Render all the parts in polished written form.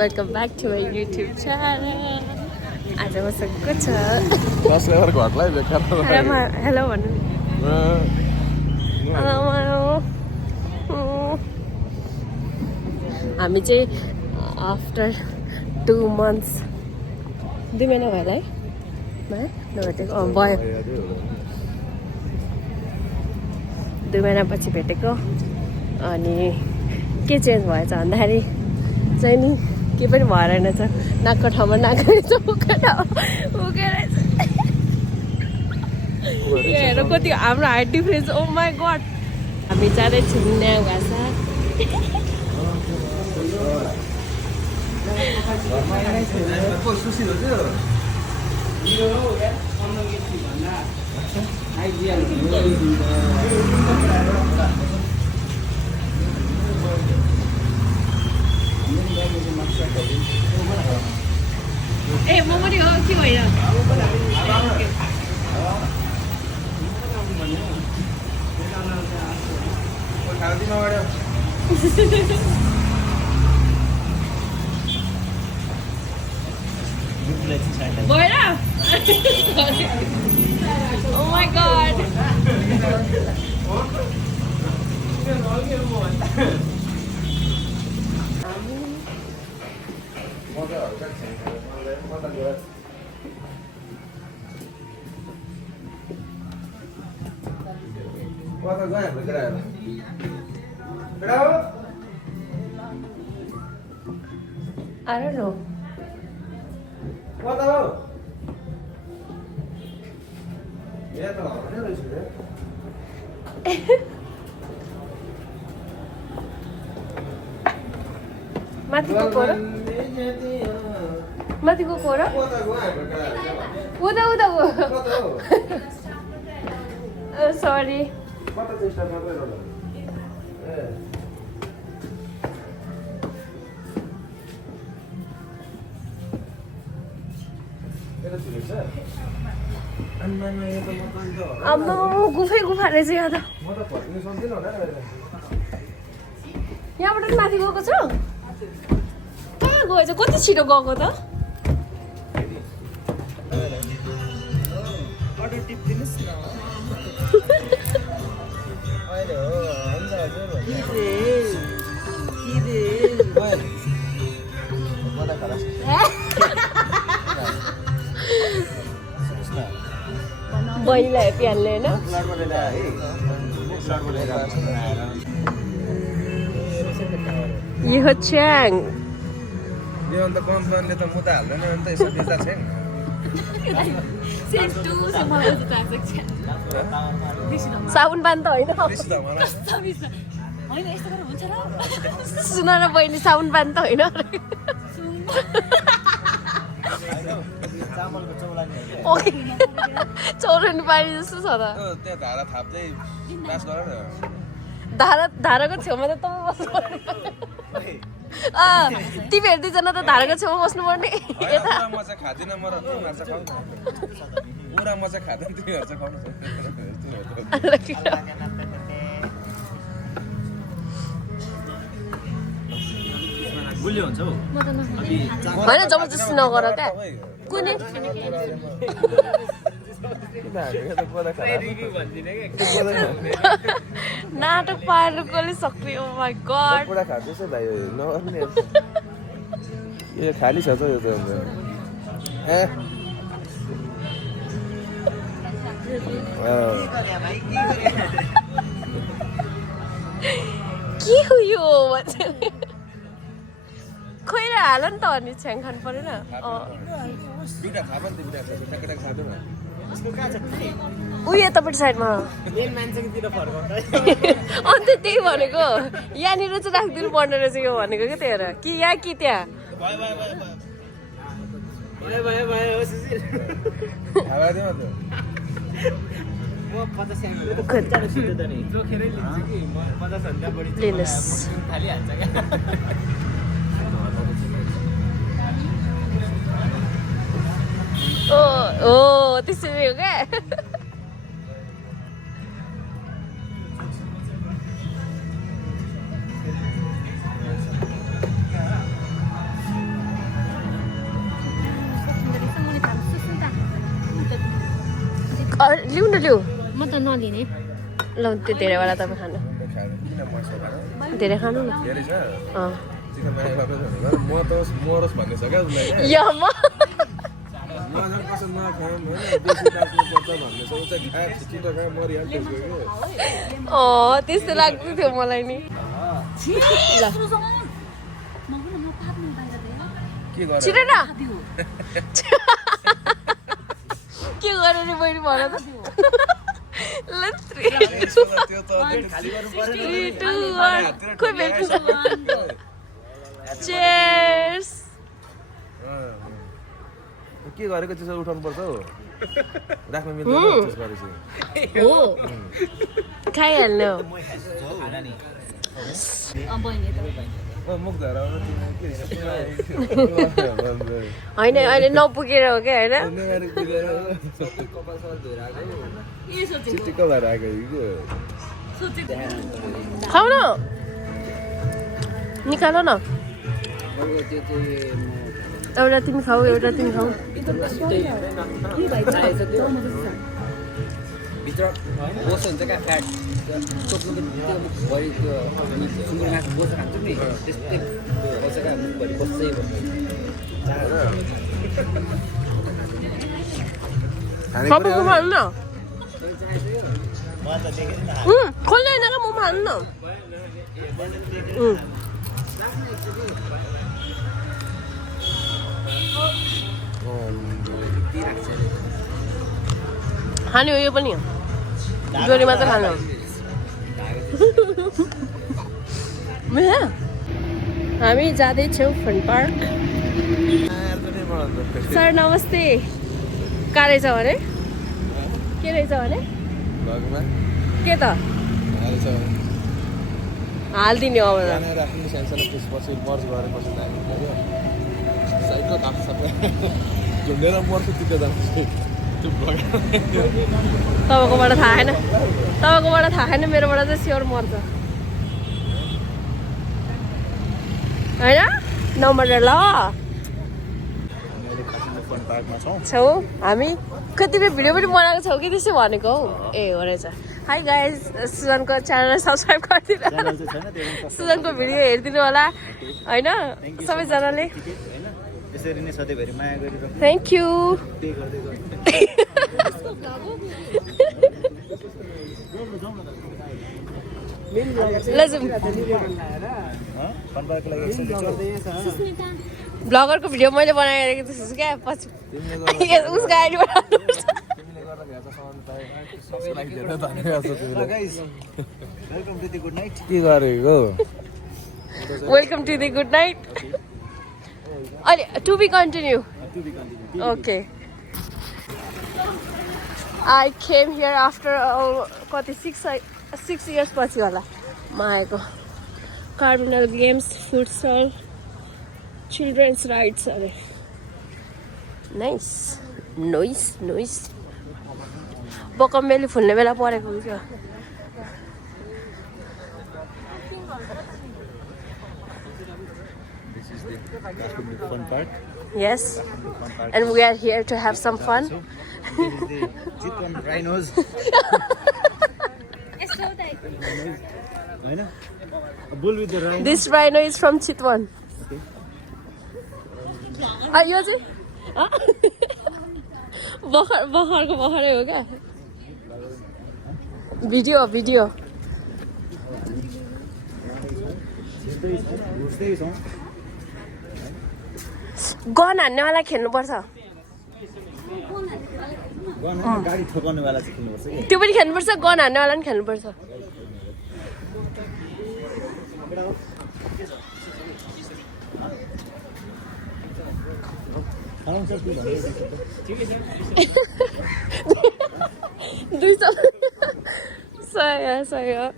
Welcome back to my YouTube channel. आज मसँग को छ? हेलो भन्नु। हामी चाहिँ आफ्टर 2 months 2 महिना भयो है नभेटेको भयो 2 महिनापछि भेटेको। अनि के चेन्ज भएछ भन्दाखेरि चाहिँ नि के पनि भएर रहेछ। नाकको ठाउँमा नाक रहेछ, उकेर हेर कति हाम्रो height difference. Oh my god. हामी जाँदैछौँ न्याउ घाँसा। ए म पनि हो के होइन भएर Oh my god. I don't know. What about? Yeah, no, माथिको कोरा माथिको कोरा उता उता सरी आम्मा गुफा रहेछ यहाँ त। यहाँबाट माथि गएको छ? कहाँ गएछ? कति छिटो गएको त? बहिनीलाई हेप्पी हाल्ने होइन? यो च्याङ यो अन्त कम्पनीले त मुद्दा हाल्दैन अन्त यसो बिस्तार छैन। साबुन पान त होइन सुन न बहिनी, साबुन पान त होइन। चौरानी पानी जस्तो छ त। त्यो धारा थाप्दै पास गर न। धाराको छेउमा त तपाईँ बस्नु पर्ने। तिमीहरू दुईजना त धाराको छेउमा बस्नु पर्ने। यता म चाहिँ खादिनँ, म र तिमीहरू चाहिँ खाऊ। पुरा म चाहिँ खादिनँ, तिमीहरू चाहिँ खाऊ। गुलियो हुन्छ हौ। होइन जबरजस्ती नगर क्या। कुनै नाटक पार्नु कसले सक्ने? ओ माई गड। पुरा खाँदैछ भाइ, नगर्ने। यो खाली छ त यो त। के हो यो? खोइ र हाल नि त अनि छ्याङ खानु परेन। ऊ यतापट्टि साइडमा अन्त त्यही भनेको। यहाँनिर चाहिँ राखिदिनु पर्ने रहेछ यो भनेको क्या। त्यही कि यहाँ कि त्यहाँ? ओ त्यसरी हो क्या? लिऊ न लिऊ म त नलिने ल त्यो धेरैवाला तपाईँ खानु किन मसला खानु धेरै खानु न धेरै छ अँ चिकन माया म त मरोस् भन्ने छ क्या उसलाई यमा म झन् कसो नखाऊँ होइन बेसी बाँच्नु पर्छ भन्ने छ ऊ चाहिँ खायो छिटो खायो मरिहाल्छ उसको त्यस्तो लाग्दै थियो मलाई नि ल के गर्यो छिटो न के गरेर बहिनी भन त ल 3 त्यो त two, one. खोइ भेट्नु चेयर्स के गरेको त्यसो उठाउनु पर्छ हौ राख्नु मिल्दैन त्यसपछि हो खाइहाल्नु मुख धएर होइन अहिले नपुगेर हो क्या होइन चिटिक्क भएर आएको खाऊ न निकाल न एउटा तिमी खाऊ एउटा तिमी खाऊ भित्र बोस हुन्छ क्या फ्याट टोक्नुको त्यो मुखभरि त्यो सुँगुर मासु बोस खान्छ नि त्यस्तै त्यो बस्छ क्या मुखभरि बस्दै सबै मोमो हाल्नु न खोल्दै होइन क्या मोमो हाल्नु न खाने हो यो पनि जोरी मात्र खानु हामी जाँदैछौँ फन पार्क सर नमस्ते कहाँ रहेछ भने के रहेछ भने के त हालिदिने अब तपाईँकोबाट थाहा छैन तपाईँकोबाट थाहा छैन मेरोबाट चाहिँ स्योर मर्छ होइन नम्बर ल छौ हामी कतिवटा भिडियो पनि बनाएको छौँ कि त्यसै भनेको हौ ए हो रहेछ हाई गाइज सुजनको च्यानललाई सब्सक्राइब गरिदिनु सुजनको भिडियो हेरिदिनु होला होइन सबैजनाले यसरी नै सधैँभरि माया गरिरहनु थ्याङ्क यू ल जाउँ ब्लगरको भिडियो मैले बनाइरहेको त्यसो क्या पछि उसको आइडीबाट के गरेको welcome to the good night अहिले to be continue okay I came here after कति 6 इयर्स पछि होला म आएको carnival games futsal children's rides अरे नाइस नोइस नोइस बकम्बेली फुल्ने बेला परेको क्या Fun park. Yes, and we are here to have some fun. Chicken rhinos. होइन A bull with the rhino. This rhino is from Chitwan. यो चाहिँ बखरको बखरै हो क्या भिडियो गन हान्नेवाला खेल्नुपर्छ गाडी ठोकाउनेवाला चाहिँ खेल्नुपर्छ कि त्यो पनि खेल्नुपर्छ गन हान्नेवाला पनि खेल्नुपर्छ दुई सय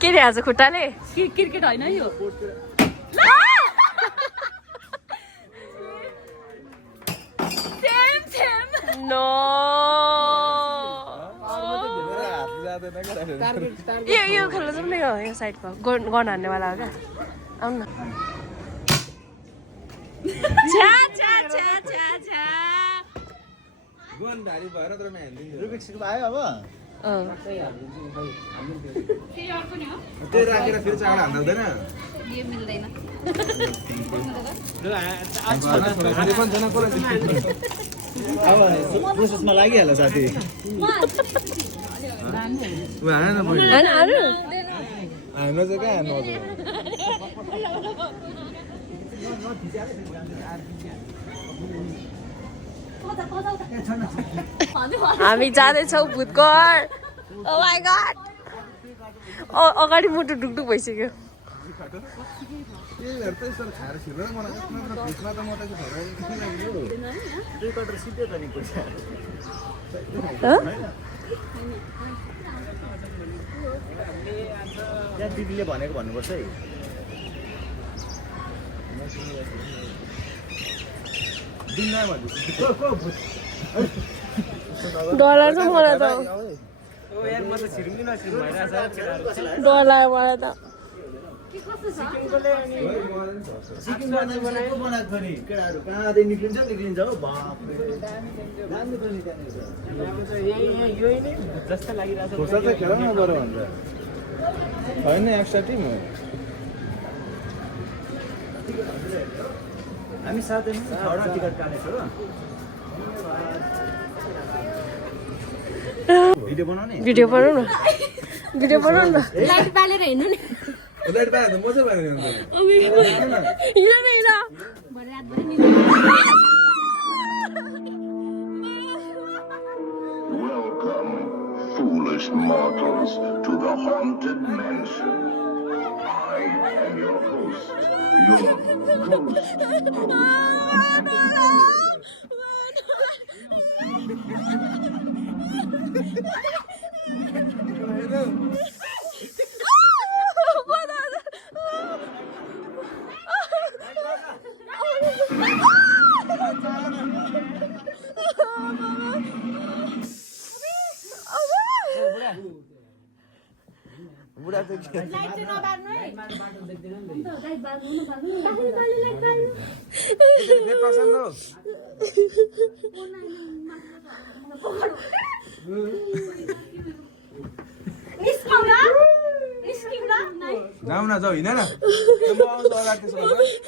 के रे आज खुट्टाले क्रिकेट होइन यो नो यो खेल्नु जाउँ न यो साइडको गन हान्नेवाला हो क्या आउनु न गुवानढारी भएर तर नहालिदिन्छ रुबिक्स क्युब आयो अब त्यो राखेर फेरि चाँडो हाल्नु हुँदैन यो मिल्दैन हाले पनि छैन कसलाई अब प्रोसेसमा लागिहाल्यो साथी ऊ हान न बहिनी होइन अरू हाम्रो चाहिँ कहाँ हान्नु हामी जाँदैछौँ भूतघर ओ माई गॉड अगाडि मुटु ढुकढुक भइसक्यो त्यही भएर त यसो खाएर छिर्दै मलाई भिचमा त म त दुई कटर सिधै त नि पैसा त्यहाँ दिदीले भनेको भन्नुपर्छ है दिनमा भन्दैछु डर लाग्छ मलाई त डर लाग्यो मलाई त सिक्किम बनाएको बनाएको नि केटाहरू कहाँदेखि निक्लिन्छ निक्लिन्छ हो बाफ्रे दामी छ नि त्यहाँनिर खुर्सा चाहिँ खेल न बरु भन्छ होइन एक्स्ट्रा टिम हो हामी साथै छवटा टिकट काटेको भिडियो बनाउने भिडियो बनाऊ न भिडियो बनाऊ न लाइट बालेर हिँड्नु नि लाइट पायो भने मजा पायो नि हिँड न हिँड भरे रातभरि Welcome, foolish mortals, to the haunted mansion. I am your host, your बुढा चाहिँ के लाइट चाहिँ नबाल्नु है लाइट बाल्नु फेरि पर्छन् त निस्किउला निस्किउला नै जाऊ न जाऊ हिँड न म आउँछु अगाडि त्यसो भन्छ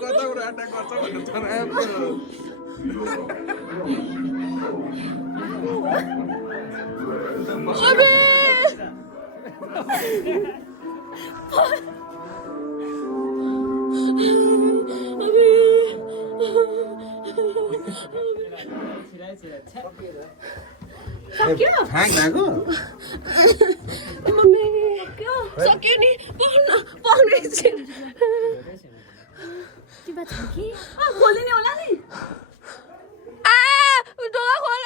कता कुरा अट्याक गर्छ भनेर जनायो फ्याङ भएको सक्यो नि पाउनु एकछिन तिमी छ कि खोलिने होला नि ढोका खोल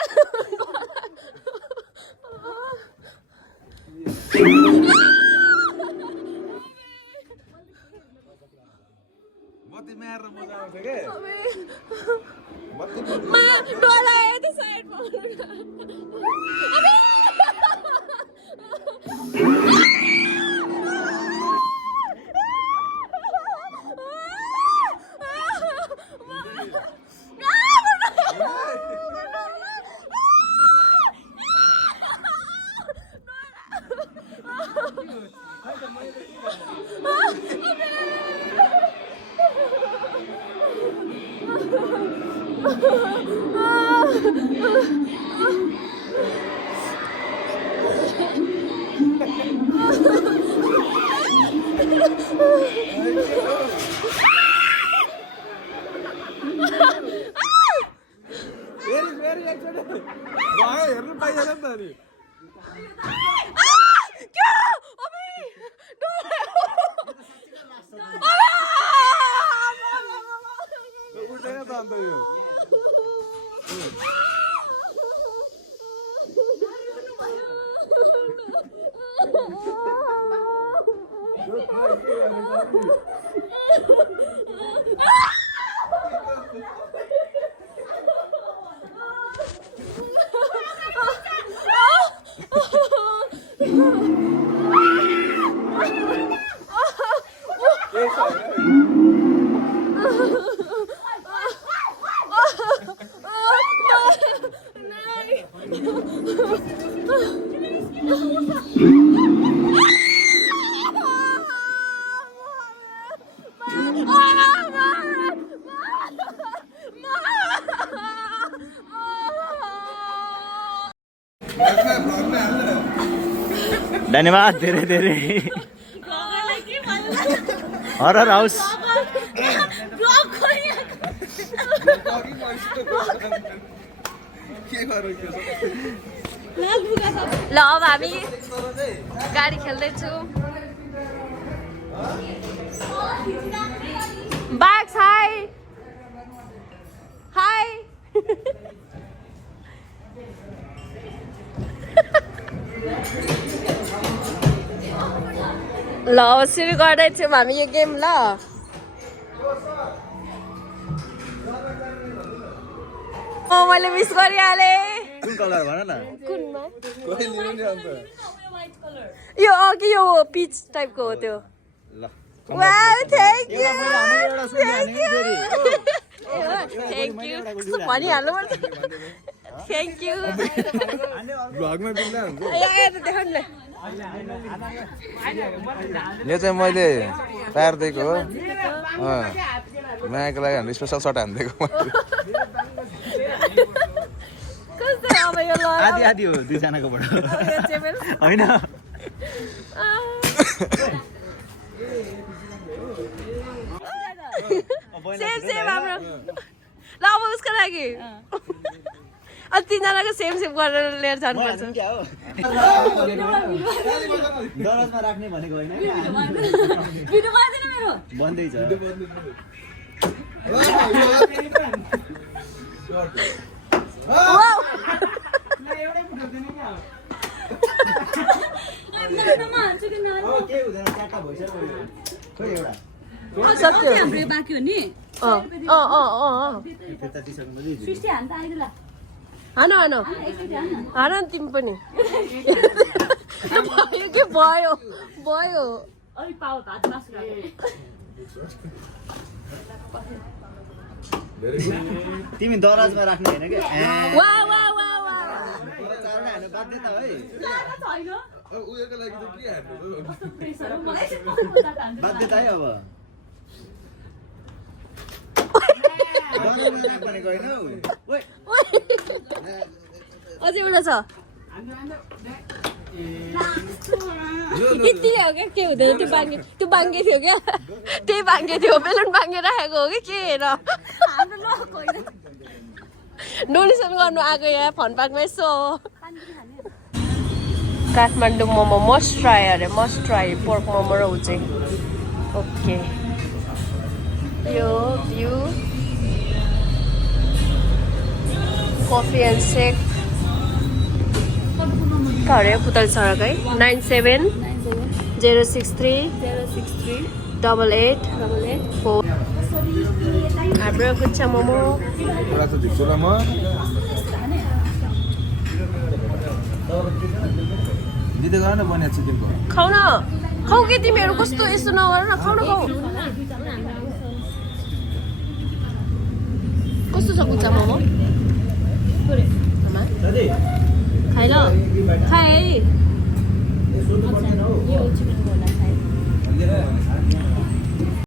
बत्ती मारेर मजा आउँछ के बत्ती डोला यति साइडमा फेरि एकचोटि भयो हेर्नु पाइएन नि त अनि क्या अबे डोला अन्त यो धन्यवाद धेरै धेरै हरर हाउस के गरौँ ल अब हामी गाडी खेल्दैछु बाक्स हाई हाई ल अब सुरु गर्दैछौँ हामी यो गेम ल मैले मिस गरिहालेँ कुन कलर भन न कुनमा कोही लिनु नि अन्त यो अघि यो पिच टाइपको हो त्यो ल वाउ थ्याङ्क यू एउटा सुन्ने फेरि थ्याङ्क यू भनिहाल्नु पर्छ थ्याङ्क यू भ्लगमा बिल्ला हुन्छ देखाउनु ल यो चाहिँ मैले तयार दिएको हो मायाको लागि हामीले स्पेसल सर्ट हानिदिएको कस्तो अब यो ल आधी आधी हो दुईजनाकोबाट होइन सेम सेम हाम्रो ल अब उसको लागि अनि तिनजनाको सेम सेम गरेर लिएर जानुपर्छ दरजमा राख्ने भनेको होइन भिडियो बनाइदिनु मेरो बन्दैछ वाउ के हुँदैन चारवटा भइसक्यो खोइ एउटा सत्य हाम्रो बाँकी हो नि फिर्ता दिइसक्नु पर्यो सृष्टि हान त आइदिला हान हान हान नि तिमी पनि भयो कि भयो भयो अलिक पाउ भात मासु तिमी दराजमा राख्ने होइन क्या वा वा वा वा चारवटा हाल्नु बाध्यता है छैन उयोको लागि त के हान्नु मलाई बाध्यता है अब दराजमा राख भनेको होइन हौ ओइ अझै एउटा छ यति हो क्या के हुँदैन त्यो बाङ्गे थियो क्या त्यही बाङ्गे थियो बेलुन बाङ्गे राखेको हो कि के हेर डोनेसन गर्नु आएको यहाँ फन पार्कमा यसो काठमाडौँ मोमो मस्ट ट्राई अरे मस्ट ट्राई पोर्क मोमो र ऊ चाहिँ ओके यो भ्यू कफी एन्ड सेक कहाँ अरे पुतली सडक है 970630638884 हाम्रो गुच्छा मोमो एउटा त धिक्सोलामा दिदी गर न बनिया चिकनको खाऊ न खाऊ के तिमीहरू कस्तो यस्तो नगर न खाऊ न खाऊ कस्तो छ गुच्छा मोमो खाइ ल खाए है